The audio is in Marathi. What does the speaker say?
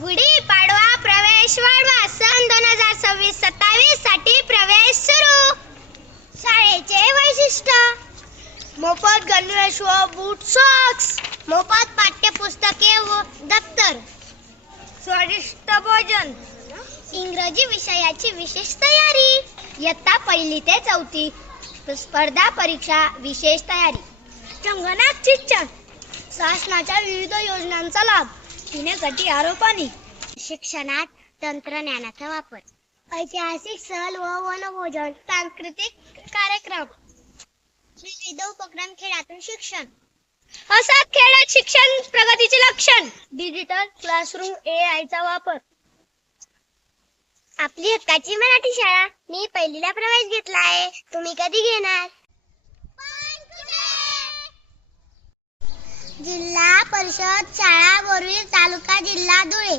गुढी पाडवा प्रवेश वाढवा सन 2026-27 साठी प्रवेश सुरू. शाळेचे वैशिष्ट्य: मोफत गणवेश व बूट सॉक्स, मोफत पाठ्यपुस्तके व दप्तर, स्वादिष्ट भोजन, इंग्रजी विषयाची विशेष तयारी, इयत्ता 1ली ते 4थी स्पर्धा परीक्षा विशेष तयारी, संगणक शिक्षण, शासनाच्या विविध योजनांचा लाभ, पिण्यासाठी आरो पाणी, शिक्षणात तंत्रज्ञानाचा वापर, ऐतिहासिक सहल व वनभोजन, सांस्कृतिक कार्यक्रम, विविध उपक्रम, खेळातून शिक्षण. असा खेळात शिक्षण प्रगतीचे लक्षण. डिजिटल क्लासरूम, AI चा वापर. आपली हक्काची मराठी शाळा. मी 1लीला प्रवेश घेतला आहे. तुम्ही कधी घेणार? जिल्हा परिषद शाळा बोरविल, तालुका जिल्हा धुळे.